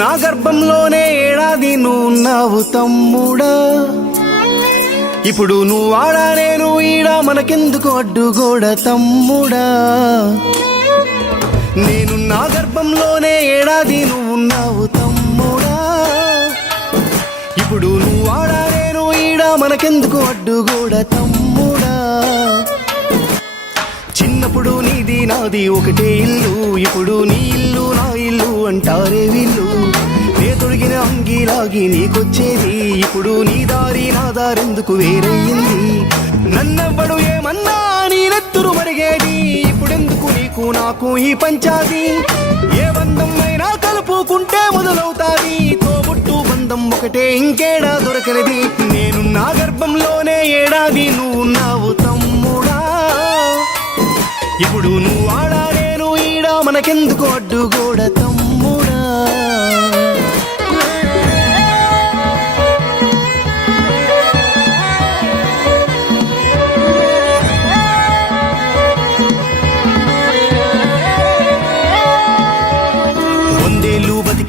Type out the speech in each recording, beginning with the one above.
నా గర్భంలోనే ఏడాది నువ్వు ఉన్నావు తమ్ముడా. ఇప్పుడు నువ్వు ఆడా నేను ఈడా మనకెందుకు అడ్డుగోడ తమ్ముడా. నేను నా గర్భంలోనే ఏడాది నువ్వు ఉన్నావు తమ్ముడా. ఇప్పుడు నువ్వు ఆడా నేను ఈడా మనకెందుకు అడ్డుగోడ తమ్ముడా. చిన్నప్పుడు నీది నాది ఒకటే ఇల్లు ఇప్పుడు నీ ఇల్లు నా ఇల్లు అంటారే వీళ్ళు లాగి నీకొచ్చేది. ఇప్పుడు నీ దారి నా దారెందుకు వేరయ్యింది? నన్నెవ్వడు ఏమన్నా నీ నెత్తురు మరిగేది? ఇప్పుడెందుకు నీకు నాకు ఈ పంచాది? ఏ బంధమైనా అయినా కలుపుకుంటే మొదలవుతాది. తోబుట్టు బంధం ఒకటే ఇంకేడా దొరకనిది? నేను నా గర్భంలోనే ఏడాది నువ్వు ఉన్నావు తమ్ముడా. ఇప్పుడు నువ్వు ఆడా నేను ఈడ మనకెందుకు అడ్డుగోడ తమ్ముడా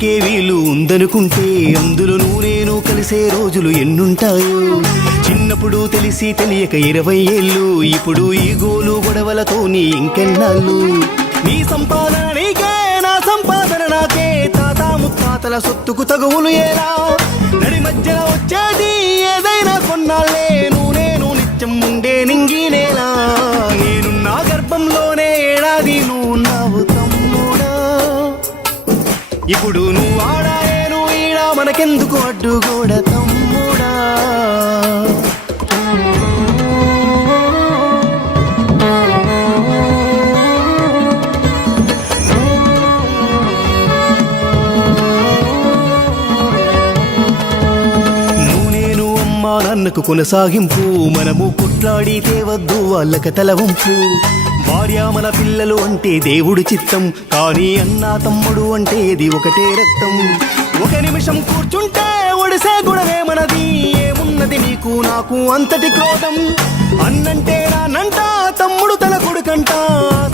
వందేళ్ళు వీలు ఉందనుకుంటే అందులో నేను కలిసే రోజులు ఎన్నుంటాయో. చిన్నప్పుడు తెలిసి తెలియక ఇరవై ఏళ్ళు ఇప్పుడు ఈ గోలు గొడవలతో నీ ఇంకెన్నాళ్ళు. నీ సంపాదన నీకే నా సంపాదన నాకే. తాత ముత్తాతల సొత్తుకు తగువులు ఎలా? నడి మధ్యన వచ్చేది ఏదైనా కొన్నాళ్ళే. ఇప్పుడు నువ్వు ఆడా నేను ఈడ మనకెందుకు అడ్డుగోడ తమ్ముడా? నువ్వు కొనసాగింపు. మనము కొట్లాడితే వద్దు వాళ్ళక తలవంపు భార్యామల భార్య మన పిల్లలు అంటే దేవుడి చిత్తం కానీ అన్న తమ్ముడు అంటే ఇది ఒకటే రక్తం. ఒక నిమిషం కూర్చుంటే ఒడిసే గుణమే మనది ఏమున్నది నీకు నాకు అంతటి క్రోధం. అన్నంటే రానంట తమ్ముడు తన కొడుకంట.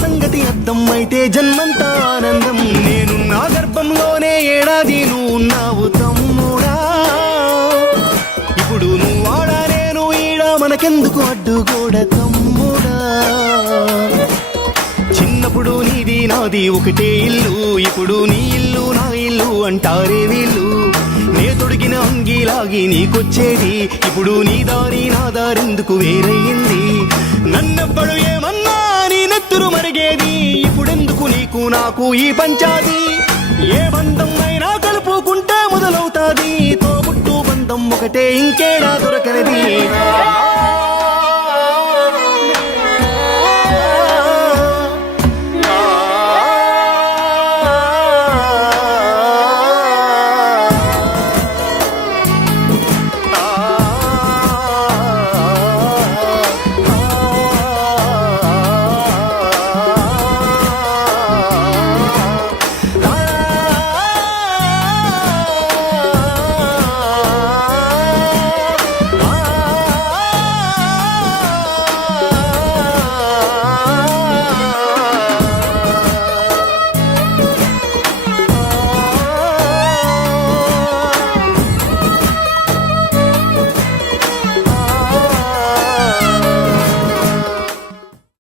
సంగతి అర్థం అయితే జన్మంతా ఆనందం. నేను నా గర్భంలోనే ఏడాది నువ్వు ఉన్నావు తమ్ముడా. ఇప్పుడు నువ్వు ఆడా నేను ఈడా మనకెందుకు అడ్డుగోడ తమ్ముడా? నాది ఒకటే ఇల్లు ఇప్పుడు నీ ఇల్లు నా ఇల్లు అంటారే వీళ్ళు. నే తొడిగిన అంగీలాగి నీకొచ్చేది ఇప్పుడు నీ దారి నా దారెందుకు వేరయ్యింది? నన్నప్పుడు ఏమన్నా నీ నెత్తురు మరిగేది ఇప్పుడెందుకు నీకు నాకు ఈ పంచాది? ఏ బంధం అయినా కలుపుకుంటే మొదలవుతాది తోబుట్టు బంధం ఒకటే ఇంకేడా దొరకనిది?